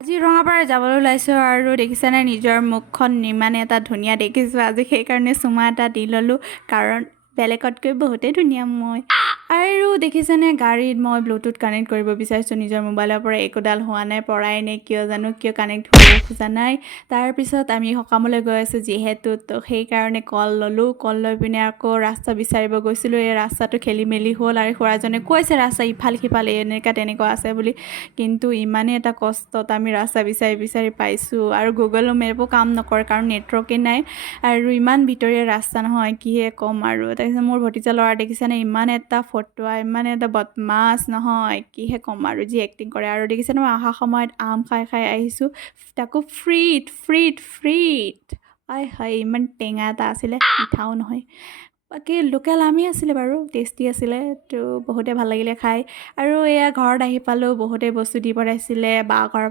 আজি ৰঙাপাৰা যাবলৈ ওলাইছোঁ আৰু দেখিছানে নিজৰ মুখখন ইমান এটা ধুনীয়া দেখিছোঁ আজি সেইকাৰণে চুমা এটা দি ল'লোঁ কাৰণ বেলেগতকৈ বহুতেই ধুনীয়া মই আৰু দেখিছানে গাড়ীত মই ব্লুটুথ কানেক্ট কৰিব বিচাৰিছোঁ নিজৰ মোবাইলৰ পৰা একোডাল হোৱা নাই পৰাই নে কিয় জানো কিয় কানেক্ট হ'ব খোজা নাই তাৰপিছত আমি সকামলৈ গৈ আছোঁ যিহেতু তো সেইকাৰণে কল ল'লোঁ কল লৈ পিনে আকৌ ৰাস্তা বিচাৰিব গৈছিলোঁ এই ৰাস্তাটো খেলি মেলি হ'ল আৰু খুৰাজনে কৈছে ৰাস্তা ইফাল সিফাল এনেকুৱা তেনেকুৱা আছে বুলি কিন্তু ইমানেই এটা কষ্টত আমি ৰাস্তা বিচাৰি বিচাৰি পাইছোঁ আৰু গুগল মেপো কাম নকৰে কাৰণ নেটৱৰ্কেই নাই আৰু ইমান ভিতৰীয়া ৰাস্তা নহয় কিহে ক'ম আৰু তাৰপিছত মোৰ ভতিজা ল'ৰা দেখিছেনে ইমান এটা ফটোৱা ইমান এটা বদমাছ নহয় কিহে ক'ম আৰু যি এক্টিং কৰে আৰু দেখিছেনে মই অহা সময়ত আম খাই খাই আহিছোঁ তাকো ফ্ৰীত আই হয় ইমান টেঙা এটা আছিলে মিঠাও নহয় বাকী লোকেল আমে আছিলে বাৰু টেষ্টি আছিলে তো বহুতে ভাল লাগিলে খাই আৰু এয়া ঘৰত আহি পালোঁ বহুতে বস্তু দি পঠাইছিলে বা ঘৰৰ